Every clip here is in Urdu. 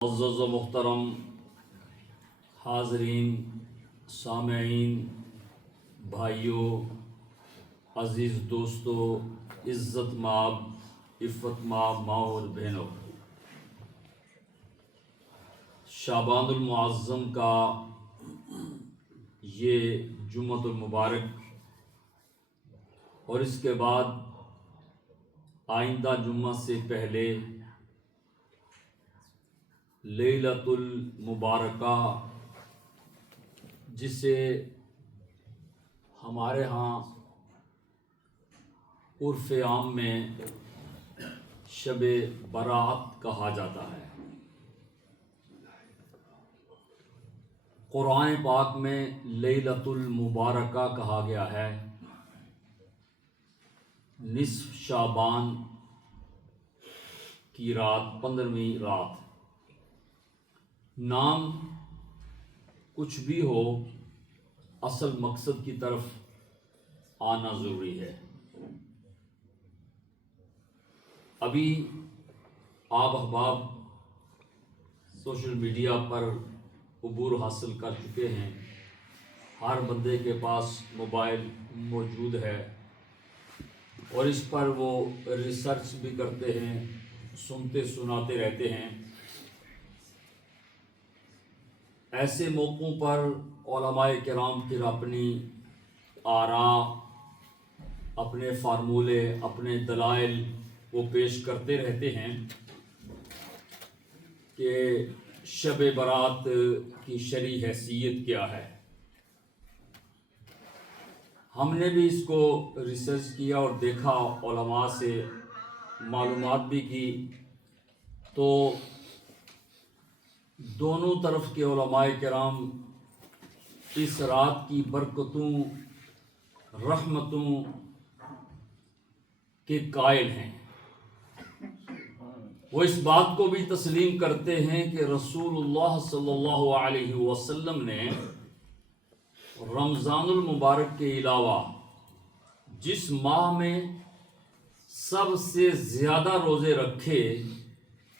معزز و محترم حاضرین، سامعین، بھائیوں، عزیز دوستو، عزت مآب، عفت مآب ماں اور بہنوں، شعبان المعظم کا یہ جمعۃ المبارک اور اس کے بعد آئندہ جمعہ سے پہلے لیلۃ المبارکہ، جسے ہمارے ہاں عرف عام میں شب برات کہا جاتا ہے۔ قرآن پاک میں لیلۃ المبارکہ کہا گیا ہے نصف شعبان کی رات، 15ویں رات۔ نام کچھ بھی ہو، اصل مقصد کی طرف آنا ضروری ہے۔ ابھی آپ احباب سوشل میڈیا پر عبور حاصل کر چکے ہیں، ہر بندے کے پاس موبائل موجود ہے اور اس پر وہ ریسرچ بھی کرتے ہیں، سنتے سناتے رہتے ہیں۔ ایسے موقعوں پر علماء کرام پھر اپنی آراء، اپنے فارمولے، اپنے دلائل وہ پیش کرتے رہتے ہیں کہ شب برات کی شرعی حیثیت کیا ہے۔ ہم نے بھی اس کو ریسرچ کیا اور دیکھا، علماء سے معلومات بھی کی، تو دونوں طرف کے علماء کرام اس رات کی برکتوں، رحمتوں کے قائل ہیں۔ وہ اس بات کو بھی تسلیم کرتے ہیں کہ رسول اللہ صلی اللہ علیہ وسلم نے رمضان المبارک کے علاوہ جس ماہ میں سب سے زیادہ روزے رکھے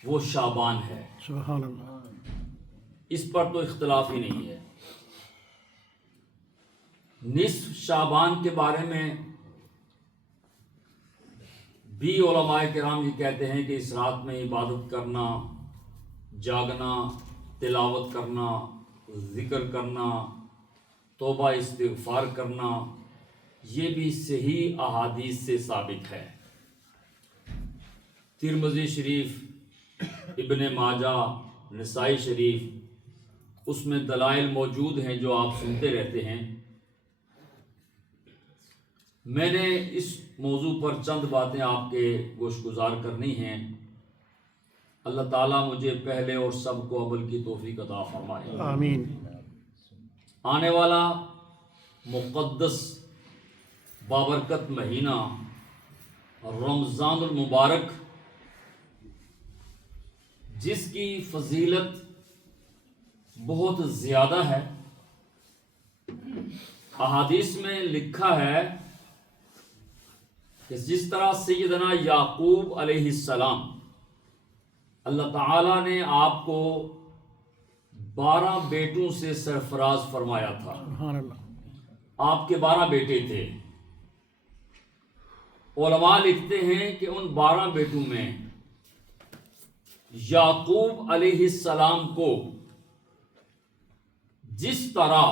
وہ شعبان ہے۔ سبحان اللہ۔ اس پر تو اختلاف ہی نہیں ہے۔ نصف شعبان کے بارے میں بھی علماء کرام یہ کہتے ہیں کہ اس رات میں عبادت کرنا، جاگنا، تلاوت کرنا، ذکر کرنا، توبہ استغفار کرنا، یہ بھی صحیح احادیث سے ثابت ہے۔ ترمذی شریف، ابن ماجہ، نسائی شریف، اس میں دلائل موجود ہیں جو آپ سنتے رہتے ہیں۔ میں نے اس موضوع پر چند باتیں آپ کے گوش گزار کرنی ہیں۔ اللہ تعالیٰ مجھے پہلے اور سب کو عمل کی توفیق عطا فرمائے۔ آمین۔ آنے والا مقدس بابرکت مہینہ رمضان المبارک، جس کی فضیلت بہت زیادہ ہے، احادیث میں لکھا ہے کہ جس طرح سیدنا یعقوب علیہ السلام، اللہ تعالیٰ نے آپ کو 12 بیٹوں سے سرفراز فرمایا تھا۔ سبحان اللہ۔ آپ کے 12 بیٹے تھے۔ علماء لکھتے ہیں کہ ان 12 بیٹوں میں یعقوب علیہ السلام کو جس طرح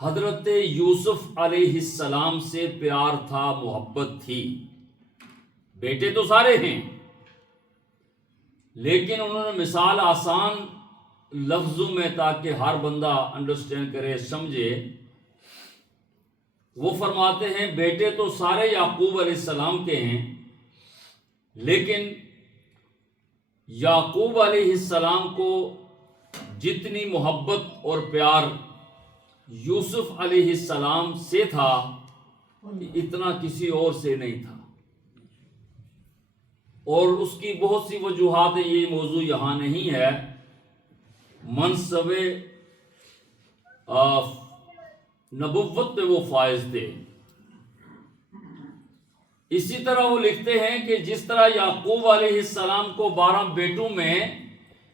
حضرت یوسف علیہ السلام سے پیار تھا، محبت تھی، بیٹے تو سارے ہیں، لیکن انہوں نے مثال آسان لفظوں میں تاکہ ہر بندہ انڈرسٹینڈ کرے، سمجھے، وہ فرماتے ہیں بیٹے تو سارے یعقوب علیہ السلام کے ہیں، لیکن یعقوب علیہ السلام کو جتنی محبت اور پیار یوسف علیہ السلام سے تھا، اتنا کسی اور سے نہیں تھا۔ اور اس کی بہت سی وجوہات ہیں، یہ موضوع یہاں نہیں ہے۔ منصب نبوت پہ وہ فائز تھے۔ اسی طرح وہ لکھتے ہیں کہ جس طرح یعقوب علیہ السلام کو 12 بیٹوں میں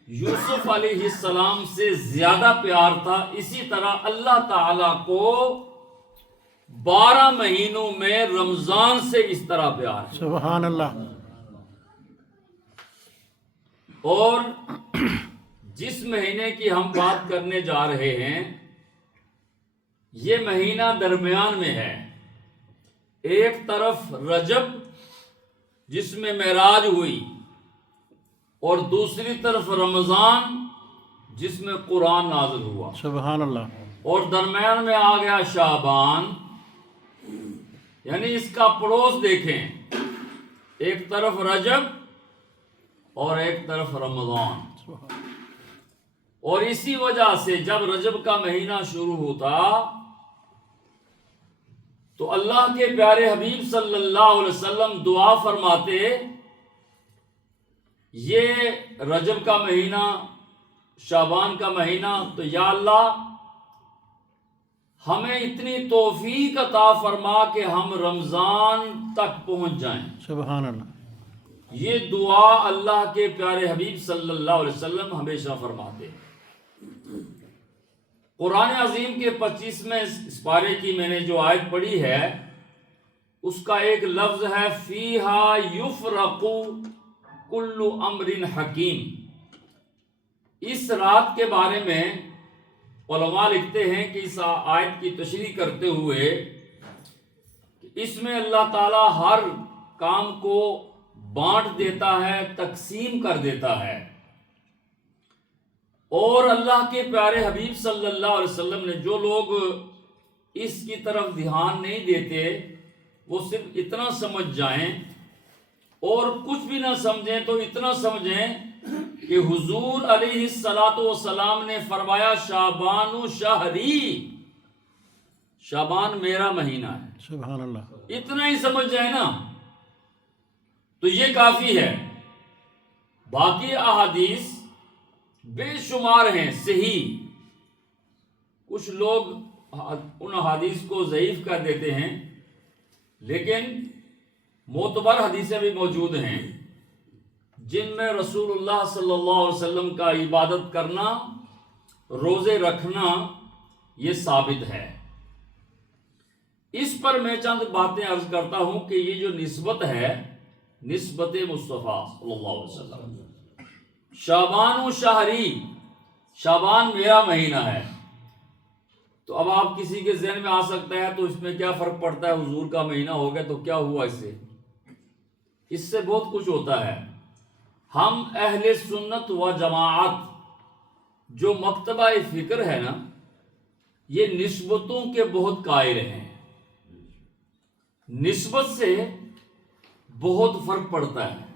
یوسف علیہ السلام سے زیادہ پیار تھا، اسی طرح اللہ تعالی کو 12 مہینوں میں رمضان سے اس طرح پیار ہے۔ سبحان اللہ۔ اور جس مہینے کی ہم بات کرنے جا رہے ہیں یہ مہینہ درمیان میں ہے، ایک طرف رجب جس میں معراج ہوئی اور دوسری طرف رمضان جس میں قرآن نازل ہوا، سبحان اللہ۔ اور درمیان میں آ گیا شعبان، یعنی اس کا پڑوس دیکھیں، ایک طرف رجب اور ایک طرف رمضان۔ اور اسی وجہ سے جب رجب کا مہینہ شروع ہوتا تو اللہ کے پیارے حبیب صلی اللہ علیہ وسلم دعا فرماتے، یہ رجب کا مہینہ، شعبان کا مہینہ، تو یا اللہ ہمیں اتنی توفیق عطا فرما کہ ہم رمضان تک پہنچ جائیں۔ سبحان اللہ۔ یہ دعا اللہ کے پیارے حبیب صلی اللہ علیہ وسلم ہمیشہ فرماتے۔ قرآن عظیم کے 25ویں پارے کی میں نے جو آیت پڑھی ہے اس کا ایک لفظ ہے فیہا یفرق کل امر حکیم۔ اس رات کے بارے میں علماء لکھتے ہیں کہ اس آیت کی تشریح کرتے ہوئے اس میں اللہ تعالی ہر کام کو بانٹ دیتا ہے، تقسیم کر دیتا ہے، اور اللہ کے پیارے حبیب صلی اللہ علیہ وسلم نے جو لوگ اس کی طرف دھیان نہیں دیتے وہ صرف اتنا سمجھ جائیں اور کچھ بھی نہ سمجھیں تو اتنا سمجھیں کہ حضور علیہ الصلاۃ والسلام نے فرمایا شعبان شہری، شعبان میرا مہینہ ہے، سبحان اللہ۔ اتنا ہی سمجھ جائے نا تو یہ کافی ہے۔ باقی احادیث بے شمار ہیں صحیح، کچھ لوگ ان حدیث کو ضعیف کر دیتے ہیں، لیکن معتبر حدیثیں بھی موجود ہیں جن میں رسول اللہ صلی اللہ علیہ وسلم کا عبادت کرنا، روزے رکھنا یہ ثابت ہے۔ اس پر میں چند باتیں عرض کرتا ہوں کہ یہ جو نسبت ہے، نسبت مصطفیٰ صلی اللہ علیہ وسلم، شعبان و شہری، شعبان میرا مہینہ ہے، تو اب آپ کسی کے ذہن میں آ سکتا ہے تو اس میں کیا فرق پڑتا ہے، حضور کا مہینہ ہو گیا تو کیا ہوا اس سے بہت کچھ ہوتا ہے۔ ہم اہل سنت و جماعت جو مکتبہ فکر ہے نا، یہ نسبتوں کے بہت قائل ہیں، نسبت سے بہت فرق پڑتا ہے۔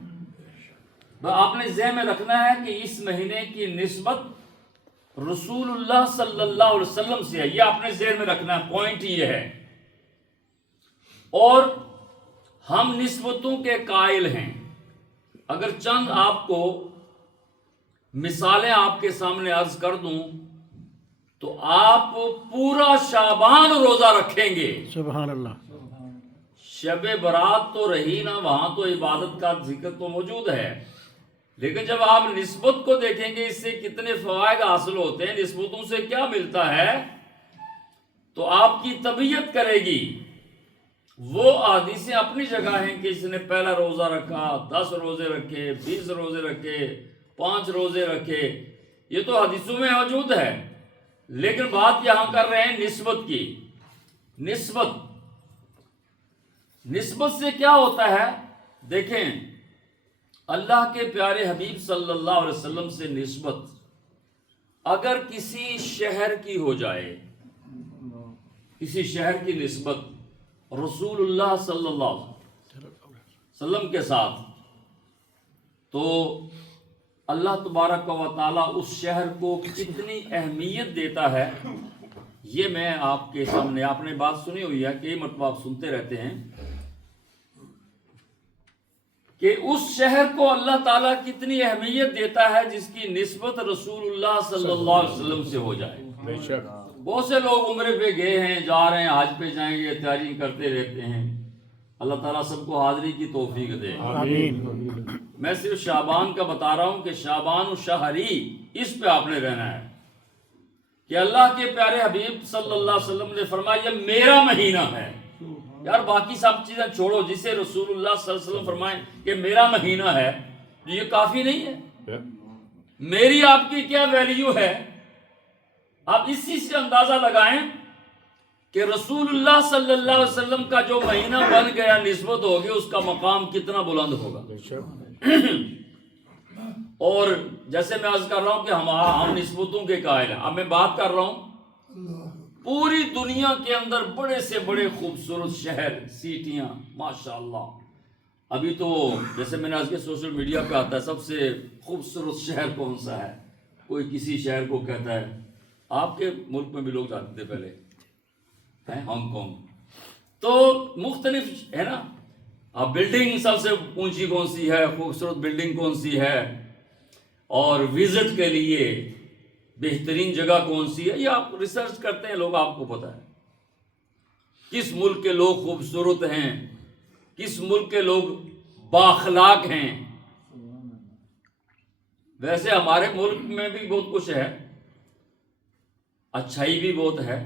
آپ نے ذہن میں رکھنا ہے کہ اس مہینے کی نسبت رسول اللہ صلی اللہ علیہ وسلم سے ہے، یہ آپ نے ذہن میں رکھنا ہے، پوائنٹ یہ ہے۔ اور ہم نسبتوں کے قائل ہیں۔ اگر چند آپ کو مثالیں آپ کے سامنے عرض کر دوں تو آپ پورا شعبان روزہ رکھیں گے۔ سبحان اللہ۔ شب برات تو رہی نا، وہاں تو عبادت کا ذکر تو موجود ہے، لیکن جب آپ نسبت کو دیکھیں گے اس سے کتنے فوائد حاصل ہوتے ہیں، نسبتوں سے کیا ملتا ہے، تو آپ کی طبیعت کرے گی۔ وہ حدیثیں اپنی جگہ ہیں کہ اس نے پہلا روزہ رکھا، 10 روزے رکھے، 20 روزے رکھے، 5 روزے رکھے، یہ تو حدیثوں میں موجود ہے، لیکن بات یہاں کر رہے ہیں نسبت کی۔ نسبت سے کیا ہوتا ہے، دیکھیں اللہ کے پیارے حبیب صلی اللہ علیہ وسلم سے نسبت اگر کسی شہر کی ہو جائے، کسی شہر کی نسبت رسول اللہ صلی اللہ علیہ وسلم کے ساتھ، تو اللہ تبارک و تعالیٰ اس شہر کو کتنی اہمیت دیتا ہے، یہ میں آپ کے سامنے، آپ نے بات سنی ہوئی ہے، کئی مرتبہ آپ سنتے رہتے ہیں کہ اس شہر کو اللہ تعالیٰ کتنی اہمیت دیتا ہے جس کی نسبت رسول اللہ صلی اللہ علیہ وسلم سے ہو جائے۔ بے شک۔ بہت سے لوگ عمرے پہ گئے ہیں، جا رہے ہیں، حج پہ جائیں گے، تیاری کرتے رہتے ہیں، اللہ تعالیٰ سب کو حاضری کی توفیق دے۔ آمین۔ میں صرف شعبان کا بتا رہا ہوں کہ شعبان و شہری، اس پہ آپ نے رہنا ہے کہ اللہ کے پیارے حبیب صلی اللہ علیہ وسلم نے فرمایا یہ میرا مہینہ ہے. یار باقی سب چیزیں چھوڑو، جسے رسول اللہ صلی اللہ علیہ وسلم فرمائیں کہ میرا مہینہ ہے، یہ کافی نہیں ہے. میری آپ کی کیا ویلیو ہے؟ آپ اسی سے اندازہ لگائیں کہ رسول اللہ صلی اللہ علیہ وسلم کا جو مہینہ بن گیا، نسبت ہوگی، اس کا مقام کتنا بلند ہوگا. اور جیسے میں عرض کر رہا ہوں کہ ہم نسبتوں کے قائل ہیں. اب میں بات کر رہا ہوں پوری دنیا کے اندر بڑے سے بڑے خوبصورت شہر، سٹیاں، ماشاءاللہ. ابھی تو جیسے میں نے آج کے سوشل میڈیا پہ آتا ہے سب سے خوبصورت شہر کون سا ہے، کوئی کسی شہر کو کہتا ہے. آپ کے ملک میں بھی لوگ جاتے تھے پہلے، ہانگ کانگ. تو مختلف ہے نا. اب بلڈنگ سب سے اونچی کون سی ہے، خوبصورت بلڈنگ کون سی ہے، اور وزٹ کے لیے بہترین جگہ کون سی ہے، یہ آپ ریسرچ کرتے ہیں لوگ، آپ کو پتہ ہے کس ملک کے لوگ خوبصورت ہیں، کس ملک کے لوگ بااخلاق ہیں. ویسے ہمارے ملک میں بھی بہت کچھ ہے، اچھائی بھی بہت ہے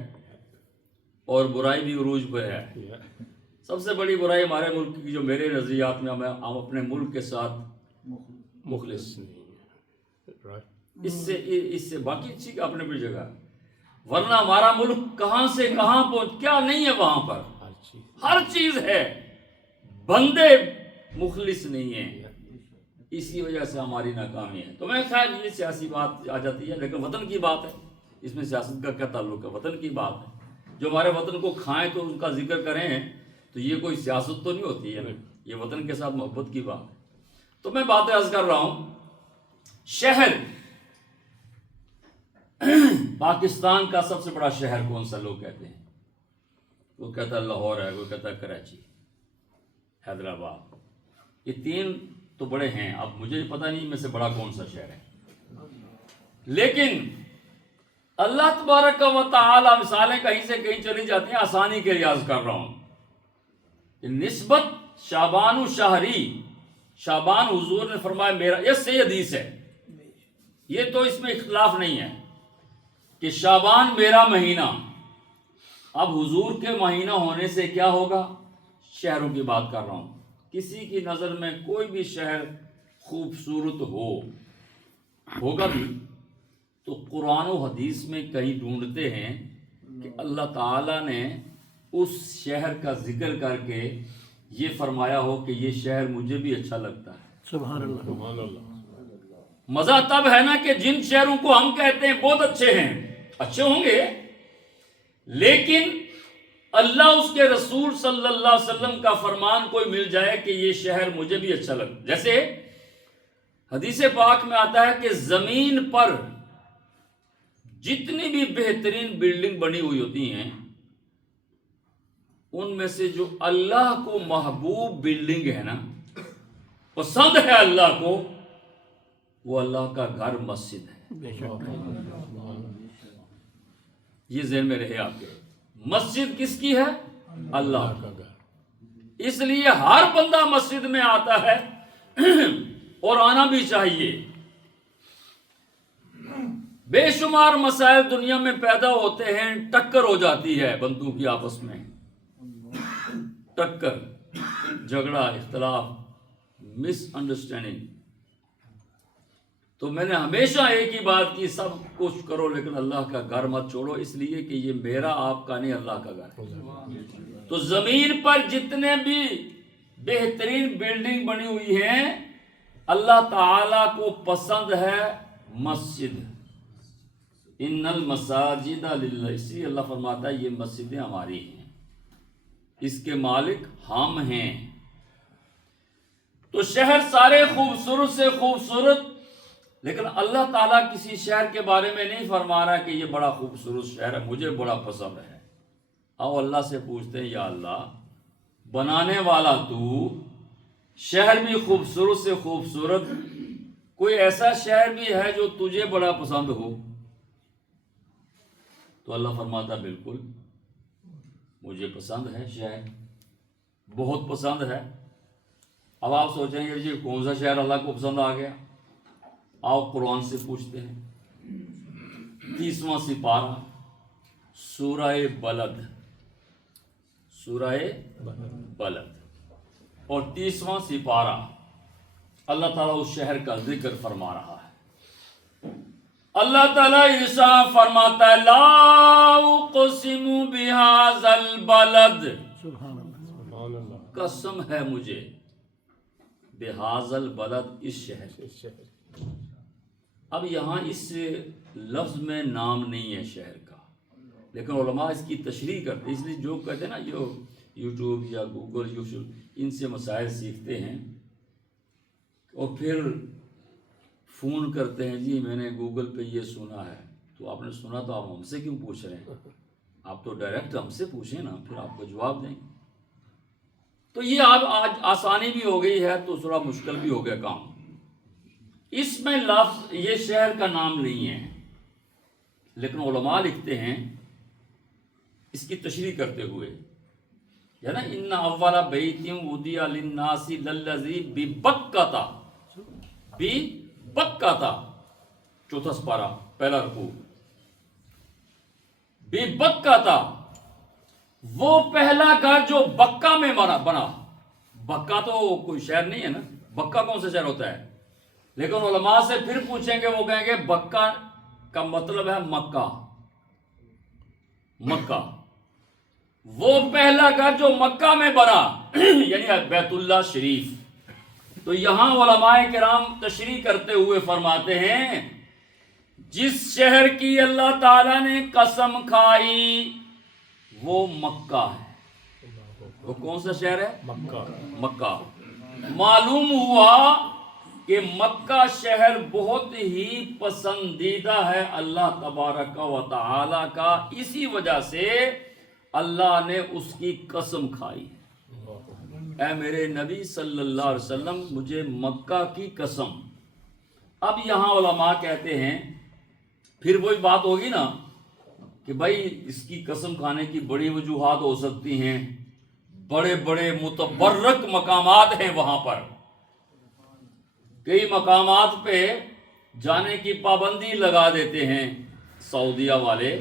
اور برائی بھی عروج پہ ہے. سب سے بڑی برائی ہمارے ملک کی جو میرے نظریات میں ہم اپنے ملک کے ساتھ مخلص، اس سے باقی اچھی اپنے بھی جگہ، ورنہ ہمارا ملک کہاں سے کہاں پہنچ، کیا نہیں ہے وہاں پر، ہر چیز ہے، بندے مخلص نہیں ہیں. اسی وجہ سے ہماری ناکامی ہے. تو میں خیر یہ سیاسی بات آ جاتی ہے، لیکن وطن کی بات ہے، اس میں سیاست کا کیا تعلق ہے، وطن کی بات ہے. جو ہمارے وطن کو کھائیں تو ان کا ذکر کریں، تو یہ کوئی سیاست تو نہیں ہوتی ہے، یہ وطن کے ساتھ محبت کی بات ہے. تو میں بات عرض کر رہا ہوں، شہر پاکستان کا سب سے بڑا شہر کون سا لوگ کہتے ہیں؟ وہ کہتا ہے لاہور ہے، وہ کہتا ہے کراچی، حیدرآباد. یہ تین تو بڑے ہیں. اب مجھے پتہ نہیں ان میں سے بڑا کون سا شہر ہے، لیکن اللہ تبارک و تعالی، مثالیں کہیں سے کہیں چلی جاتی ہیں، آسانی کے لیے عرض کر رہا ہوں کہ نسبت شعبان و شہری، شعبان حضور نے فرمایا میرا، یہ صحیح حدیث ہے، یہ تو اس میں اختلاف نہیں ہے کہ شعبان میرا مہینہ. اب حضور کے مہینہ ہونے سے کیا ہوگا، شہروں کی بات کر رہا ہوں. کسی کی نظر میں کوئی بھی شہر خوبصورت ہوگا بھی تو قرآن و حدیث میں کہیں ڈھونڈتے ہیں کہ اللہ تعالیٰ نے اس شہر کا ذکر کر کے یہ فرمایا ہو کہ یہ شہر مجھے بھی اچھا لگتا ہے. سبحان اللہ. مزہ تب ہے نا کہ جن شہروں کو ہم کہتے ہیں بہت اچھے ہیں، اچھے ہوں گے، لیکن اللہ اس کے رسول صلی اللہ علیہ وسلم کا فرمان کوئی مل جائے کہ یہ شہر مجھے بھی اچھا لگتا. جیسے حدیث پاک میں آتا ہے کہ زمین پر جتنی بھی بہترین بلڈنگ بنی ہوئی ہوتی ہیں، ان میں سے جو اللہ کو محبوب بلڈنگ ہے نا، پسند ہے اللہ کو، وہ اللہ کا گھر مسجد ہے. یہ ذہن میں رہے آپ کے. مسجد کس کی ہے؟ اللہ کا گھر. اس لیے ہر بندہ مسجد میں آتا ہے اور آنا بھی چاہیے. بے شمار مسائل دنیا میں پیدا ہوتے ہیں، ٹکر ہو جاتی ہے بندوں کی آپس میں، ٹکر، جھگڑا، اختلاف، مس انڈرسٹینڈنگ. تو میں نے ہمیشہ ایک ہی بات کی، سب کچھ کرو لیکن اللہ کا گھر مت چھوڑو، اس لیے کہ یہ میرا آپ کا نہیں، اللہ کا گھر ہے. تو زمین پر جتنے بھی بہترین بلڈنگ بنی ہوئی ہیں، اللہ تعالی کو پسند ہے مسجد. ان المساجد للہ، اسی اللہ فرماتا ہے یہ مسجدیں ہماری ہیں، اس کے مالک ہم ہیں. تو شہر سارے خوبصورت سے خوبصورت، لیکن اللہ تعالیٰ کسی شہر کے بارے میں نہیں فرما رہا کہ یہ بڑا خوبصورت شہر ہے، مجھے بڑا پسند ہے. آؤ اللہ سے پوچھتے ہیں، یا اللہ بنانے والا تو، شہر بھی خوبصورت سے خوبصورت، کوئی ایسا شہر بھی ہے جو تجھے بڑا پسند ہو؟ تو اللہ فرماتا بالکل مجھے پسند ہے شہر، بہت پسند ہے. اب آپ سوچیں گے جی کون سا شہر اللہ کو پسند آ گیا؟ آؤ قرآن سے پوچھتے ہیں۔ 30واں سپارہ سورہ بلد، سورہ بلد اور 30واں سپارہ اللہ تعالیٰ اس شہر کا ذکر فرما رہا ہے۔ اللہ تعالیٰ ارشاد فرماتا ہے لا اقسم بہذا البلد، سبحان اللہ، قسم ہے مجھے بہذا البلد، اس شہر سے۔ اب یہاں اس لفظ میں نام نہیں ہے شہر کا، لیکن علماء اس کی تشریح کرتے ہیں، اس لیے جو کہتے ہیں نا جو یوٹیوب یا گوگل ان سے مسائل سیکھتے ہیں اور پھر فون کرتے ہیں جی میں نے گوگل پہ یہ سنا ہے، تو آپ نے سنا تو آپ ہم سے کیوں پوچھ رہے ہیں؟ آپ تو ڈائریکٹ ہم سے پوچھیں نا، پھر آپ کو جواب دیں گے۔ تو یہ آپ آج آسانی بھی ہو گئی ہے تو تھوڑا مشکل بھی ہو گیا کام۔ اس میں لفظ یہ شہر کا نام نہیں ہے، لیکن علماء لکھتے ہیں اس کی تشریح کرتے ہوئے ہے نا ان اول بیت وضع للناس للذی ببکۃ، ببکۃ، چوتھا سپارہ پہلا رکوع، ببکۃ، وہ پہلا گھر جو بکہ میں بنا۔ بکہ تو کوئی شہر نہیں ہے نا، بکہ کون سا شہر ہوتا ہے؟ لیکن علماء سے پھر پوچھیں گے، وہ کہیں گے بکہ کا مطلب ہے مکہ، مکہ، وہ پہلا گھر جو مکہ میں بنا یعنی بیت اللہ شریف۔ تو یہاں علماء کرام تشریح کرتے ہوئے فرماتے ہیں جس شہر کی اللہ تعالیٰ نے قسم کھائی وہ مکہ ہے۔ وہ کون سا شہر ہے؟ مکہ۔ مکہ۔ معلوم ہوا کہ مکہ شہر بہت ہی پسندیدہ ہے اللہ تبارک و تعالی کا، اسی وجہ سے اللہ نے اس کی قسم کھائی، اے میرے نبی صلی اللہ علیہ وسلم مجھے مکہ کی قسم۔ اب یہاں علماء کہتے ہیں پھر وہی بات ہوگی نا کہ بھائی اس کی قسم کھانے کی بڑی وجوہات ہو سکتی ہیں، بڑے بڑے متبرک مقامات ہیں وہاں پر، کئی مقامات پہ جانے کی پابندی لگا دیتے ہیں سعودیہ والے،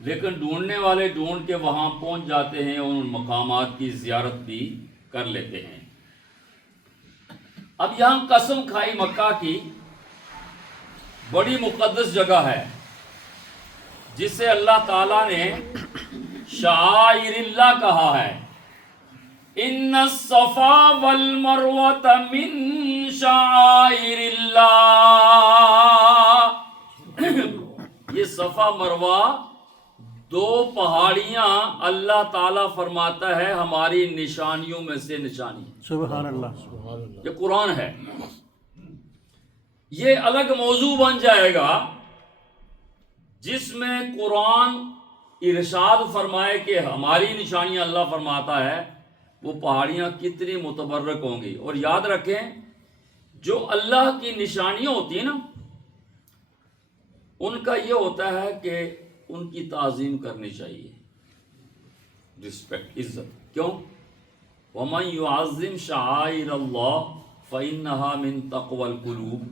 لیکن ڈھونڈنے والے ڈھونڈ کے وہاں پہنچ جاتے ہیں اور ان مقامات کی زیارت بھی کر لیتے ہیں۔ اب یہاں قسم کھائی مکہ کی، بڑی مقدس جگہ ہے جسے اللہ تعالیٰ نے شعائر اللہ کہا ہے۔ ان الصفا والمروۃ من شعائر اللہ، یہ صفا مروہ دو پہاڑیاں اللہ تعالیٰ فرماتا ہے ہماری نشانیوں میں سے نشانی، سبحان اللہ، یہ قرآن ہے۔ یہ الگ موضوع بن جائے گا جس میں قرآن ارشاد فرمائے کہ ہماری نشانیاں اللہ فرماتا ہے وہ پہاڑیاں کتنی متبرک ہوں گی۔ اور یاد رکھیں جو اللہ کی نشانیاں ہوتی ہیں نا ان کا یہ ہوتا ہے کہ ان کی تعظیم کرنی چاہیے، رسپیکٹ، عزت۔ کیوں؟ وَمَن يُعَظِّمْ شَعَائِرَ اللَّهِ فَإِنَّهَا مِن تَقْوَى الْقُلُوبِ،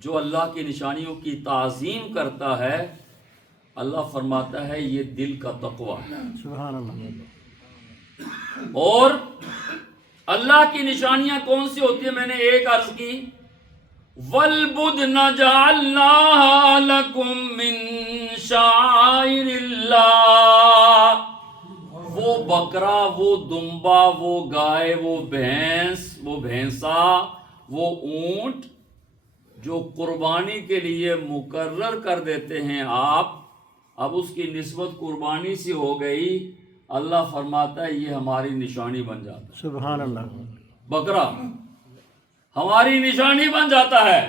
جو اللہ کی نشانیوں کی تعظیم کرتا ہے اللہ فرماتا ہے یہ دل کا تقوی ہے۔ سبحان اللہ۔ اور اللہ کی نشانیاں کون سی ہوتی ہیں؟ میں نے ایک عرض کی وَالْبُدْنَ جَعَلْنَاهَا لَكُم مِّن شَعَائِرِ اللَّهِ، وہ بکرا، وہ دمبا، وہ گائے، وہ بھینس، وہ بھینسا، وہ اونٹ جو قربانی کے لیے مقرر کر دیتے ہیں آپ، اب اس کی نسبت قربانی سے ہو گئی، اللہ فرماتا ہے یہ ہماری نشانی بن جاتا ہے۔ سبحان اللہ۔ بکرا ہماری نشانی بن جاتا ہے،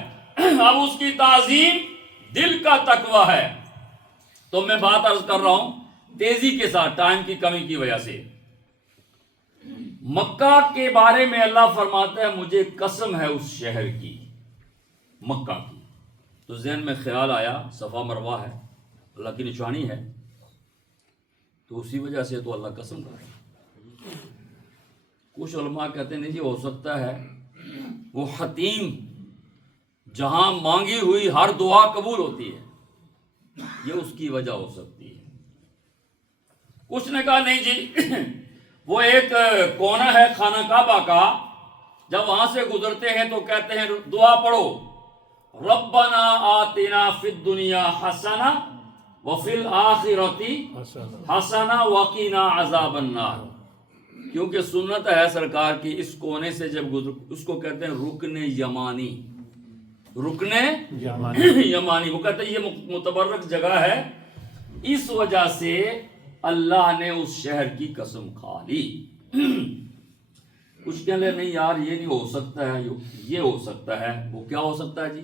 اب اس کی تعظیم دل کا تقوی ہے۔ تو میں بات عرض کر رہا ہوں تیزی کے ساتھ ٹائم کی کمی کی وجہ سے۔ مکہ کے بارے میں اللہ فرماتا ہے مجھے قسم ہے اس شہر کی، مکہ کی۔ تو ذہن میں خیال آیا صفا مروہ ہے، اللہ کی نشانی ہے، تو اسی وجہ سے تو اللہ قسم کھائے۔ کچھ علماء کہتے ہیں نہیں جی ہو سکتا ہے وہ حتیم جہاں مانگی ہوئی ہر دعا قبول ہوتی ہے، یہ اس کی وجہ ہو سکتی ہے۔ کچھ نے کہا نہیں جی وہ ایک کونا ہے خانہ کعبہ کا، جب وہاں سے گزرتے ہیں تو کہتے ہیں دعا پڑھو، ربنا آتنا فی الدنیا حسنہ وفی الآخرۃ حسنہ وقنا عذاب النار، کیونکہ سنت ہے سرکار کی اس کونے سے جب گزر، اس کو کہتے ہیں رکن یمانی، رکن یمانی، وہ کہتے ہیں یہ متبرک جگہ ہے، اس وجہ سے اللہ نے اس شہر کی قسم کھا لی۔ کچھ کہنے نہیں یار یہ نہیں ہو سکتا ہے، یہ ہو سکتا ہے۔ وہ کیا ہو سکتا ہے جی؟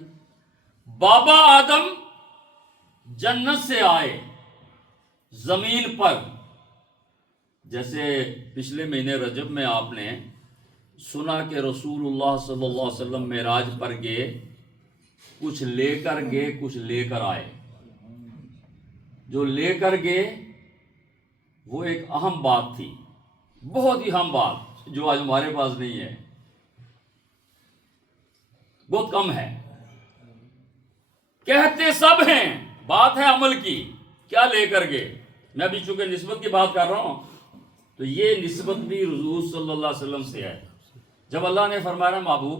بابا آدم جنت سے آئے زمین پر، جیسے پچھلے مہینے رجب میں آپ نے سنا کہ رسول اللہ صلی اللہ علیہ وسلم معراج پر گئے، کچھ لے کر گئے کچھ لے کر آئے۔ جو لے کر گئے وہ ایک اہم بات تھی، بہت ہی اہم بات جو آج ہمارے پاس نہیں ہے، بہت کم ہے۔ کہتے سب ہیں، بات ہے عمل کی، کیا لے کر گئے؟ میں بھی چونکہ نسبت کی بات کر رہا ہوں تو یہ نسبت بھی حضور صلی اللہ علیہ وسلم سے ہے۔ جب اللہ نے فرمایا محبوب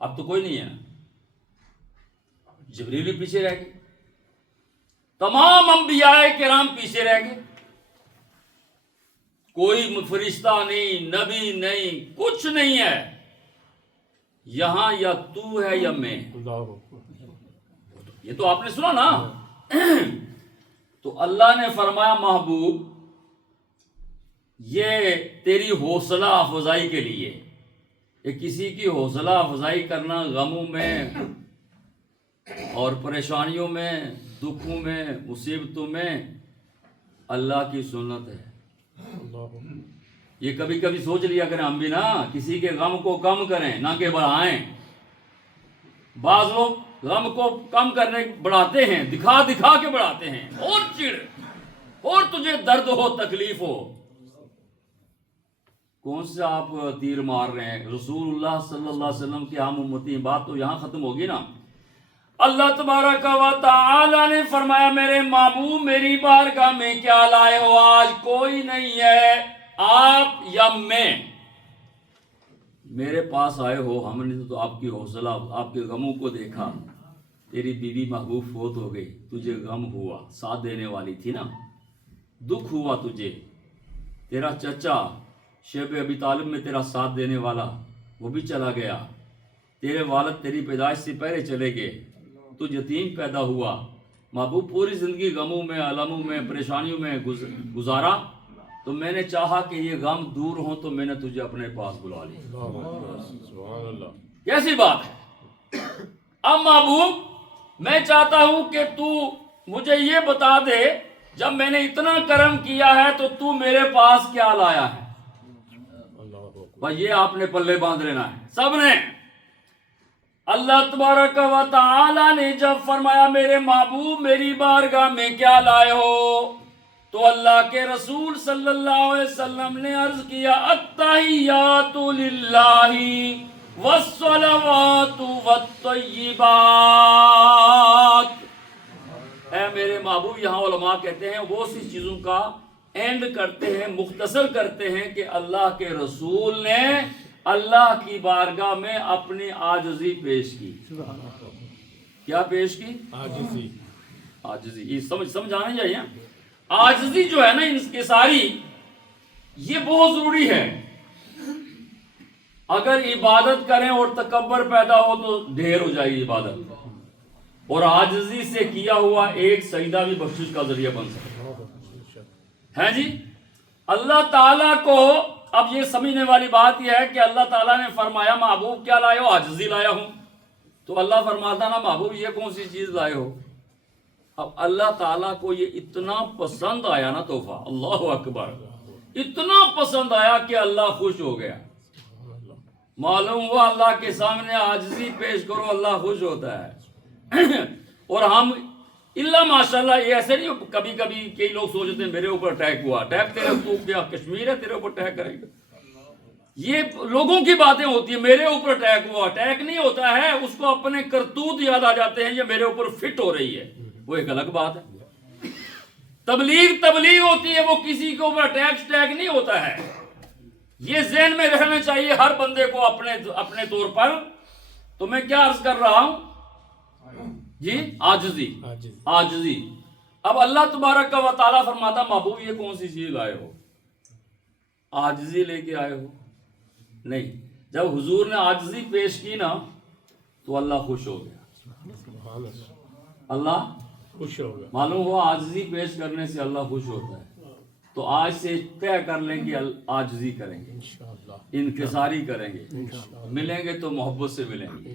اب تو کوئی نہیں ہے، جبریل بھی پیچھے رہ گئے، تمام انبیاء کرام پیچھے رہ گئے، کوئی فرشتہ نہیں، نبی نہیں، کچھ نہیں ہے، یہاں یا تو ہے یا میں۔ یہ تو آپ نے سنا نا۔ تو اللہ نے فرمایا محبوب یہ تیری حوصلہ افزائی کے لیے، کہ کسی کی حوصلہ افزائی کرنا غموں میں اور پریشانیوں میں، دکھوں میں، مصیبتوں میں اللہ کی سنت ہے۔ یہ کبھی کبھی سوچ لیا کریں ہم بھی نا، کسی کے غم کو کم کریں نہ کہ بڑھائیں۔ بعض لوگ غم کو کم کرنے بڑھاتے ہیں، دکھا دکھا کے بڑھاتے ہیں، اور چڑ اور تجھے درد ہو تکلیف ہو۔ کون سے آپ تیر مار رہے ہیں؟ رسول اللہ صلی اللہ علیہ وسلم کے ہم امتی ہیں، بات تو یہاں ختم ہوگی نا۔ اللہ تبارک و تعالی نے فرمایا میرے محبوب میری بارگاہ میں کیا لائے ہو؟ آج کوئی نہیں ہے، آپ یا میں میرے پاس آئے ہو، ہم نے تو آپ کی حوصلہ، آپ کے غموں کو دیکھا۔ تیری بیوی محبوب فوت ہو گئی، تجھے غم ہوا، ساتھ دینے والی تھی نا، دکھ ہوا تجھے۔ تیرا چچا شیب ابی طالب میں تیرا ساتھ دینے والا وہ بھی چلا گیا، تیرے والد تیری پیدائش سے پہلے چلے گئے، تو یتیم پیدا ہوا۔ محبوب پوری زندگی غموں میں، علموں میں، پریشانیوں میں گزارا، تو میں نے چاہا کہ یہ غم دور ہوں تو میں نے تجھے اپنے پاس بلا لیا۔ کیسی بات ہے؟ اب محبوب میں چاہتا ہوں کہ تو مجھے یہ بتا دے، جب میں نے اتنا کرم کیا ہے تو تو میرے پاس کیا لایا ہے؟ بھائی یہ آپ نے پلے باندھ لینا ہے سب نے۔ اللہ تبارک و تعالی نے جب فرمایا میرے محبوب میری بارگاہ میں کیا لائے ہو، تو اللہ کے رسول صلی اللہ علیہ وسلم نے عرض کیا التحیات للہ والصلوات والطیبات۔ اے میرے محبوب، یہاں علماء کہتے ہیں وہ سی چیزوں کا اینڈ کرتے ہیں، مختصر کرتے ہیں کہ اللہ کے رسول نے اللہ کی بارگاہ میں اپنی عاجزی پیش کی۔ کیا پیش کی؟ عاجزی۔ یہ سمجھ آنا چاہیے۔ عاجزی جو ہے نا انکساری، یہ بہت ضروری ہے۔ اگر عبادت کریں اور تکبر پیدا ہو تو ڈھیر ہو جائے گی عبادت، اور عاجزی سے کیا ہوا ایک سجدہ بھی بخشش کا ذریعہ بن سکتا ہے جی۔ اللہ تعالیٰ کو اب یہ سمجھنے والی بات یہ ہے کہ اللہ تعالیٰ نے فرمایا محبوب کیا لائے ہو؟ عاجزی لایا ہوں۔ تو اللہ فرماتا نا محبوب یہ کون سی چیز لائے ہو؟ اب اللہ تعالیٰ کو یہ اتنا پسند آیا نا تحفہ، اللہ اکبر، اتنا پسند آیا کہ اللہ خوش ہو گیا۔ معلوم ہوا اللہ کے سامنے عاجزی پیش کرو اللہ خوش ہوتا ہے۔ اور ہم اللہ ماشاءاللہ یہ ایسے نہیں، کبھی کبھی کئی لوگ سوچتے ہیں میرے اوپر اٹیک ہوا، اٹیک تیرے تو کیا کشمیر ہے تیرے اوپر اٹیک کرے گا؟ یہ لوگوں کی باتیں ہوتی ہیں، میرے اوپر اٹیک ہوا، اٹیک نہیں ہوتا ہے، اس کو اپنے کرتوت یاد آ جاتے ہیں، یہ میرے اوپر فٹ ہو رہی ہے، وہ ایک الگ بات ہے۔ تبلیغ ہوتی ہے، وہ کسی کے اوپر اٹیک نہیں ہوتا ہے۔ یہ ذہن میں رہنا چاہیے ہر بندے کو اپنے طور پر۔ تو میں کیا عرض کر رہا ہوں جی؟ عاجزی۔ اب اللہ تبارک و تعالیٰ فرماتا محبوب یہ کون سی چیز لائے ہو؟ عاجزی لے کے آئے ہو؟ نہیں، جب حضور نے عاجزی پیش کی نا تو اللہ خوش ہو گیا، اللہ خوش ہو گیا۔ معلوم ہوا عاجزی پیش کرنے سے اللہ خوش ہوتا ہے۔ تو آج سے طے کر لیں کہ عاجزی کریں گے، انکساری کریں گے، ملیں گے تو محبت سے ملیں گے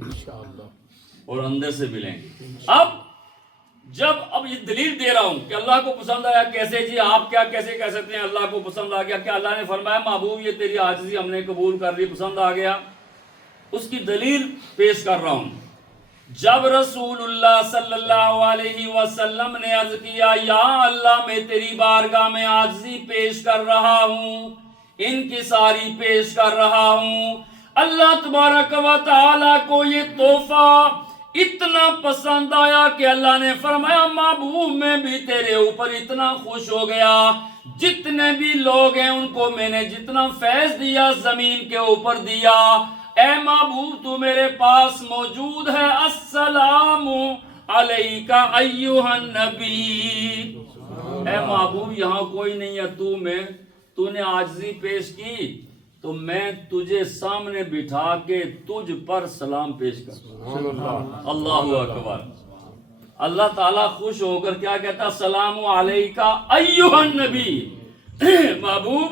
اور اندر سے ملیں گے۔ اب یہ دلیل دے رہا ہوں کہ اللہ کو پسند آیا کیسے؟ جی آپ کیا کیسے کہہ سکتے ہیں اللہ کو پسند آ گیا؟ کہ اللہ نے فرمایا محبوب یہ تیری عاجزی ہم نے قبول کر لی، پسند آ گیا۔ اس کی دلیل پیش کر رہا ہوں۔ جب رسول اللہ صلی اللہ علیہ وسلم نے عرض کیا یا اللہ میں تیری بارگاہ میں عاجزی پیش کر رہا ہوں، انکساری پیش کر رہا ہوں، اللہ تبارک و تعالیٰ کو یہ تحفہ اتنا پسند آیا کہ اللہ نے فرمایا محبوب میں بھی تیرے اوپر اتنا خوش ہو گیا، جتنے بھی لوگ ہیں ان کو میں نے جتنا فیض دیا زمین کے اوپر دیا، اے محبوب تو میرے پاس موجود ہے، السلام علیکہ ایہا النبی۔ اے محبوب یہاں کوئی نہیں ہے، تو نے عاجزی پیش کی تو میں تجھے سامنے بٹھا کے تجھ پر سلام پیش کرتا۔ اللہ اکبر۔ اللہ تعالیٰ خوش ہو کر کیا کہتا؟ السلام علیکہ ایہا النبی، محبوب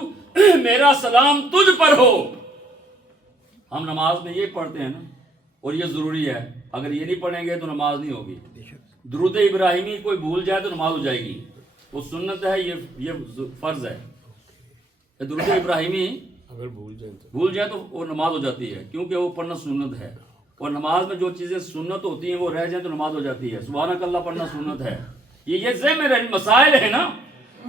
میرا سلام تجھ پر ہو۔ ہم نماز میں یہ پڑھتے ہیں نا، اور یہ ضروری ہے، اگر یہ نہیں پڑھیں گے تو نماز نہیں ہوگی۔ درود ابراہیمی کوئی بھول جائے تو نماز ہو جائے گی، وہ سنت ہے، یہ فرض ہے۔ درود ابراہیمی اگر بھول جائے تو وہ نماز ہو جاتی ہے، کیونکہ وہ پڑھنا سنت ہے، اور نماز میں جو چیزیں سنت ہوتی ہیں وہ رہ جائیں تو نماز ہو جاتی ہے۔ سبحانک اللہ پڑھنا سنت ہے، یہ ذہن میں مسائل ہیں نا،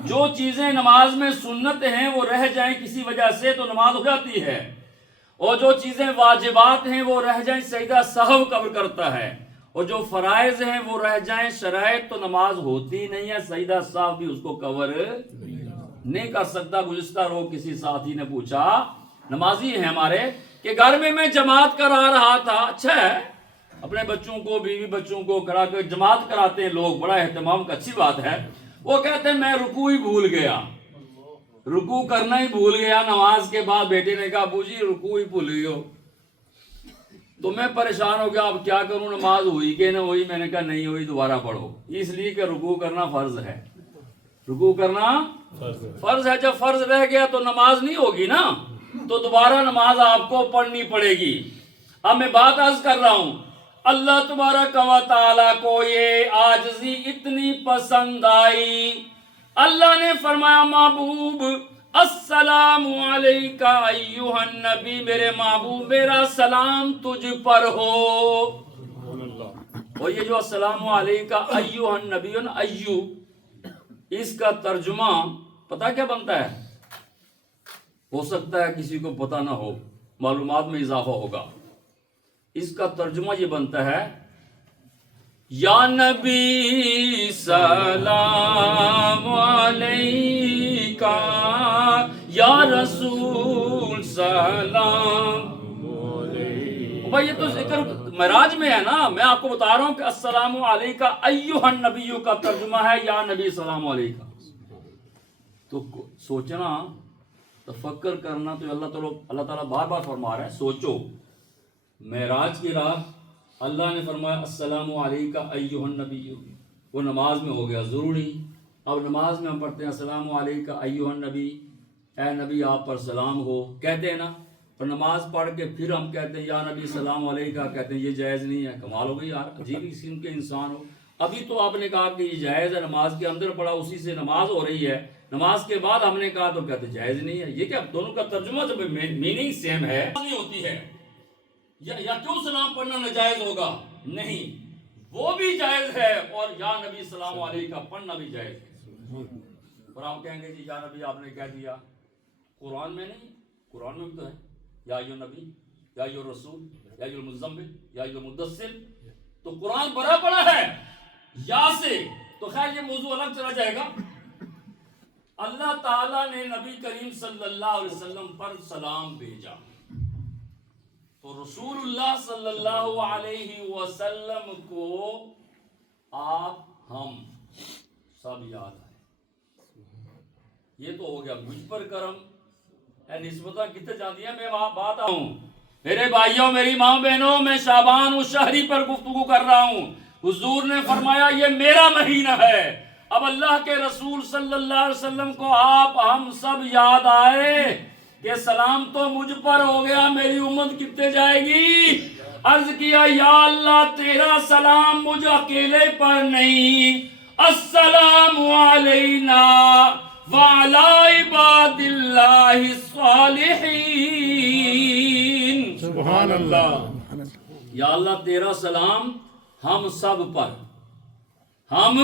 جو چیزیں نماز میں سنت ہیں وہ رہ جائیں کسی وجہ سے تو نماز ہو جاتی ہے، اور جو چیزیں واجبات ہیں وہ رہ جائیں سجدہ سہو کور کرتا ہے، اور جو فرائض ہیں وہ رہ جائیں شرائط تو نماز ہوتی نہیں ہے، سجدہ سہو بھی اس کو کور نہیں کر سکتا۔ گزشتہ روز کسی ساتھی نے پوچھا، نمازی ہیں ہمارے، کہ گھر میں جماعت کرا رہا تھا، اچھا ہے اپنے بچوں کو بیوی بچوں کو کرا کے جماعت کراتے ہیں لوگ، بڑا اہتمام کا اچھی بات ہے، وہ کہتے ہیں میں رکوع ہی بھول گیا، رکوع کرنا ہی بھول گیا نماز کے بعد۔ بیٹے نے کہا ابو جی رکوع ہی بھول گئے ہو، تو میں پریشان ہو گیا، اب کیا کروں، نماز ہوئی کہ نہ ہوئی؟ میں نے کہا نہیں ہوئی، دوبارہ پڑھو، اس لیے کہ رکوع کرنا فرض ہے، رکوع کرنا فرض ہے۔ جب فرض رہ گیا تو نماز نہیں ہوگی نا، تو دوبارہ نماز آپ کو پڑھنی پڑے گی۔ اب میں بات عرض کر رہا ہوں، اللہ تبارک و تعالیٰ کو یہ عاجزی اتنی پسند آئی، اللہ نے فرمایا محبوب السلام علیکہ ایہا النبی، میرے محبوب میرا سلام تجھ پر ہو۔ اور یہ جو السلام علیکہ ایہا النبی، ایو اس کا ترجمہ پتہ کیا بنتا ہے؟ ہو سکتا ہے کسی کو پتہ نہ ہو، معلومات میں اضافہ ہوگا۔ اس کا ترجمہ یہ بنتا ہے یا نبی سلام علیکہ، یا رسول سلام۔ بھائی یہ تو ذکر معراج میں ہے نا، میں آپ کو بتا رہا ہوں کہ السلام علیکہ ایہا النبی کا ترجمہ ہے یا نبی سلام علیکہ۔ تو سوچنا، تفکر کرنا، تو اللہ تعالیٰ بار بار فرما رہا ہے سوچو۔ معراج کی رات اللہ نے فرمایا السلام علیکہ ایہا النبی، وہ نماز میں ہو گیا ضروری۔ اب نماز میں ہم پڑھتے ہیں السلام علیکہ ایہا النبی، اے نبی آپ پر سلام ہو، کہتے ہیں نا، اور نماز پڑھ کے پھر ہم کہتے ہیں یا نبی سلام علیکہ، کہتے ہیں یہ جائز نہیں ہے۔ کمال ہو گئی یار، عجیب قسم کے انسان ہو۔ ابھی تو آپ نے کہا کہ یہ جائز ہے، نماز کے اندر پڑھا اسی سے نماز ہو رہی ہے، نماز کے بعد ہم نے کہا تو کہتے جائز نہیں ہے۔ یہ کیا دونوں کا ترجمہ جب میننگ سیم ہے نہیں ہوتی ہے، یا کیوں سلام پڑھنا ناجائز ہوگا؟ نہیں، وہ بھی جائز ہے، اور یا نبی سلام علیکہ پڑھنا بھی جائز ہے۔ اور آپ کہیں گے جی یا نبی آپ نے کہہ دیا، قرآن میں نہیں، قرآن میں بھی تو ہے، یا ایھا النبی یا ایھا الرسول یا ایھا المزمل یا ایھا المدثر. تو قرآن بڑا بڑا ہے یا سے. تو خیر یہ موضوع الگ چلا جائے گا. اللہ تعالیٰ نے نبی کریم صلی اللہ علیہ وسلم پر سلام بھیجا تو رسول اللہ صلی اللہ علیہ وسلم کو آپ ہم سب یاد آئے. یہ تو ہو گیا مجھ پر کرم. اے نسبتاں کتنے جاتی ہیں. میں وہاں بات آؤں میرے بھائیوں میری ماں بہنوں, میں شعبان الشہری پر گفتگو کر رہا ہوں. حضور نے فرمایا یہ میرا مہینہ ہے. اب اللہ کے رسول صلی اللہ علیہ وسلم کو آپ ہم سب یاد آئے کہ سلام تو مجھ پر ہو گیا, میری امت کتنے جائے گی. عرض کیا یا اللہ تیرا سلام مجھ اکیلے پر نہیں, السلام علینا وعلی عباد اللہ الصالحین. سبحان اللہ. یا اللہ تیرا سلام ہم سب پر, ہم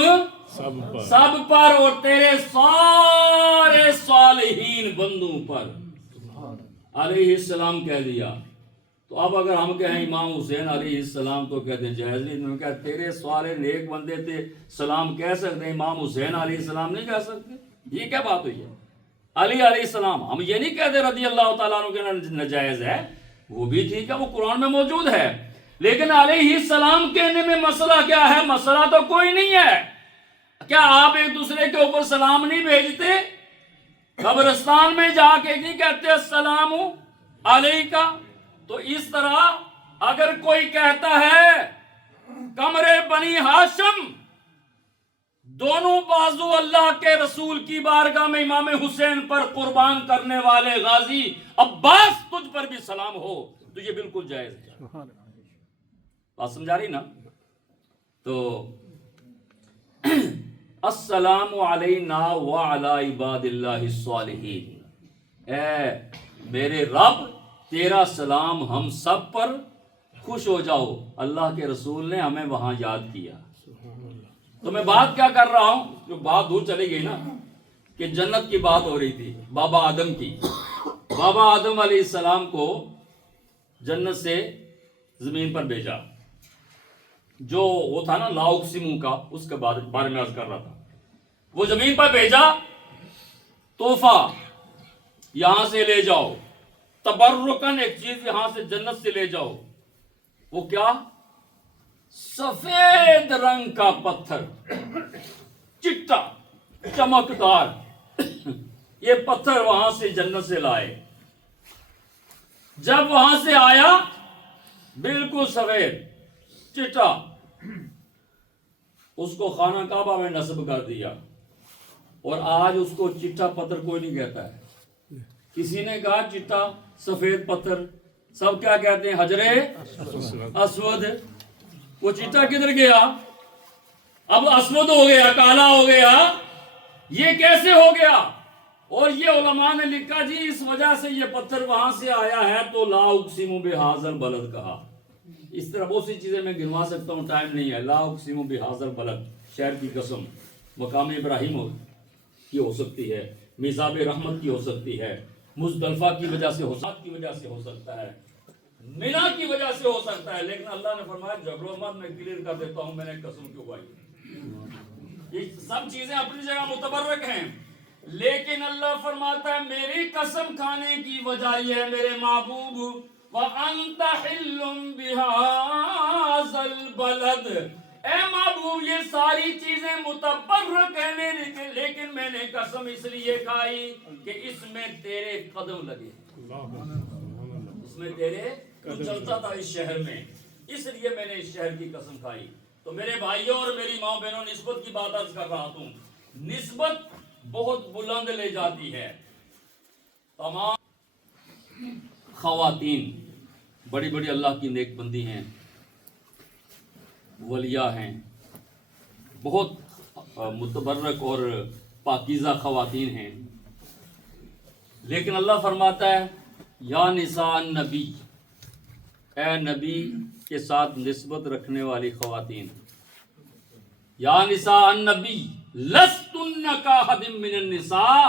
سب پر اور تیرے سارے صالحین بندوں پر. علیہ السلام کہہ دیا. تو اب اگر ہم کہیں امام حسین علیہ السلام تو کہتے ہیں جائز نہیں. انہوں نے کہا تیرے سارے نیک بندے تھے سلام کہہ سکتے ہیں, امام حسین علیہ السلام نہیں کہہ سکتے. یہ کیا بات ہوئی ہے. علی علیہ السلام ہم یہ نہیں کہتے رضی اللہ تعالیٰ عنہ کے ناجائز ہے, وہ بھی ٹھیک ہے, وہ قرآن میں موجود ہے. لیکن علیہ السلام کہنے میں مسئلہ کیا ہے. مسئلہ تو کوئی نہیں ہے. کیا آپ ایک دوسرے کے اوپر سلام نہیں بھیجتے؟ قبرستان میں جا کے نہیں کہتے السلام علیکہ؟ تو اس طرح اگر کوئی کہتا ہے کمرے بنی ہاشم دونوں بازو اللہ کے رسول کی بارگاہ میں امام حسین پر قربان کرنے والے غازی عباس تجھ پر بھی سلام ہو, تو یہ بالکل جائز ہے. بات سمجھا رہی نا. تو السلام علینا وعلی عباد اللہ الصالحین. اے میرے رب تیرا سلام ہم سب پر, خوش ہو جاؤ اللہ کے رسول نے ہمیں وہاں یاد کیا. تو میں بات کیا کر رہا ہوں, جو بات دور چلی گئی نا کہ جنت کی بات ہو رہی تھی بابا آدم کی. بابا آدم علیہ السلام کو جنت سے زمین پر بھیجا, جو وہ تھا نا لا اقسم کا, اس کے بارے میں عرض کر رہا تھا. وہ زمین پر بھیجا, تحفہ یہاں سے لے جاؤ, تبرکن ایک چیز یہاں سے جنت سے لے جاؤ. وہ کیا؟ سفید رنگ کا پتھر, چٹا چمکدار. یہ پتھر وہاں سے جنت سے لائے. جب وہاں سے آیا بالکل سفید چٹا, اس کو خانہ کعبہ میں نصب کر دیا. اور آج اس کو چٹا پتھر کوئی نہیں کہتا ہے. کسی نے کہا چٹا سفید پتھر, سب کیا کہتے ہیں حجر اسود. وہ چٹا کدھر گیا؟ اب اسود ہو گیا, کالا ہو گیا. یہ کیسے ہو گیا؟ اور یہ علماء نے لکھا جی اس وجہ سے یہ پتھر وہاں سے آیا ہے تو لا اقسم بہذا البلد کہا. اس طرح بہت سی چیزیں میں گنوا سکتا ہوں, ٹائم نہیں ہے. لا اقسم بہذا البلد, شہر کی قسم. مقام ابراہیم کی ہو سکتی ہے, میزاب رحمت کی ہو سکتی ہے, مزدلفہ کی وجہ سے ہو سکتا ہے, مینا کی وجہ سے ہو سکتا ہے. لیکن اللہ نے فرمایا جبر و مت میں کلیئر کر دیتا ہوں, میں نے قسم کیوں کھائی. یہ سب چیزیں اپنی جگہ متبرک ہیں, لیکن اللہ فرماتا ہے میری قسم کھانے کی وجہ یہ ہے میرے محبوب وَأَنْتَ حِلٌّ بِهَذَا الْبَلَدِ. اے محبوب یہ ساری چیزیں متبرک ہیں میری, لیکن میں نے قسم اس لیے کھائی کہ اس میں تیرے قدم لگے, اس میں تیرے تو چلتا تھا اس شہر میں, اس لیے میں نے اس شہر کی قسم کھائی. تو میرے بھائیوں اور میری ماں بہنوں, نسبت کی بات عرض کر رہا ہوں. نسبت بہت بلند لے جاتی ہے. تمام خواتین بڑی بڑی اللہ کی نیک بندی ہیں, ولیہ ہیں, بہت متبرک اور پاکیزہ خواتین ہیں. لیکن اللہ فرماتا ہے یا نساء النبی, اے نبی کے ساتھ نسبت رکھنے والی خواتین. یا نساء النبی لستن کاحد من النساء,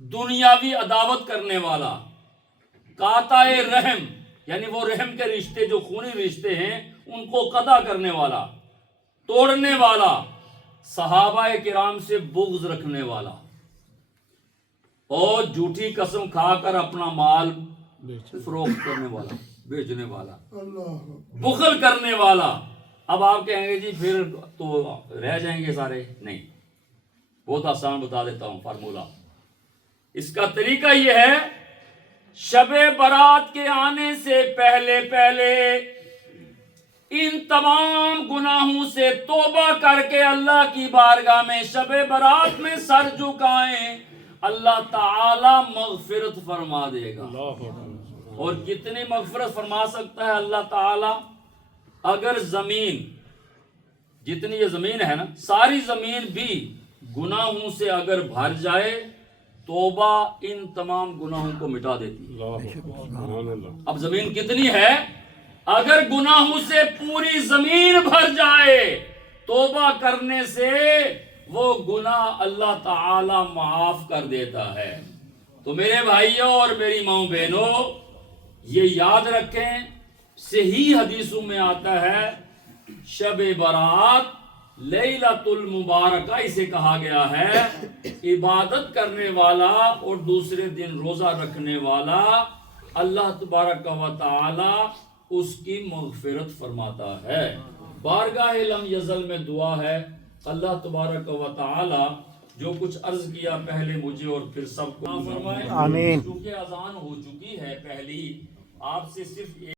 دنیاوی عداوت کرنے والا، قاطع رحم یعنی وہ رحم کے رشتے جو خونی رشتے ہیں ان کو قطع کرنے والا، توڑنے والا، صحابہ کرام سے بغض رکھنے والا، اور جھوٹی قسم کھا کر اپنا مال فروخت کرنے والا، بیچنے والا، بخل کرنے والا۔ اب آپ کہیں گے جی پھر تو رہ جائیں گے سارے، نہیں، بہت آسان بتا دیتا ہوں فارمولہ۔ اس کا طریقہ یہ ہے، شب برات کے آنے سے پہلے پہلے ان تمام گناہوں سے توبہ کر کے اللہ کی بارگاہ میں شب برات میں سر جھکائیں، اللہ تعالی مغفرت فرما دے گا۔ اور کتنی مغفرت فرما سکتا ہے اللہ تعالی؟ اگر زمین، جتنی یہ زمین ہے نا، ساری زمین بھی گناہوں سے اگر بھر جائے، توبہ ان تمام گناہوں کو مٹا دیتی ہے۔ اب زمین کتنی ہے؟ اگر گناہوں سے پوری زمین بھر جائے، توبہ کرنے سے وہ گناہ اللہ تعالی معاف کر دیتا ہے۔ تو میرے بھائیوں اور میری ماؤں بہنوں، یہ یاد رکھیں، صحیح حدیثوں میں آتا ہے شب برات لیلۃ المبارکہ اسے کہا گیا ہے، عبادت کرنے والا اور دوسرے دن روزہ رکھنے والا اللہ تبارک و تعالی اس کی مغفرت فرماتا ہے۔ بارگاہ لم یزل میں دعا ہے، اللہ تبارک و تعالی جو کچھ عرض کیا پہلے مجھے اور پھر سب کو فرمائے۔ آمین۔ کیونکہ اذان ہو چکی ہے پہلی، آپ سے صرف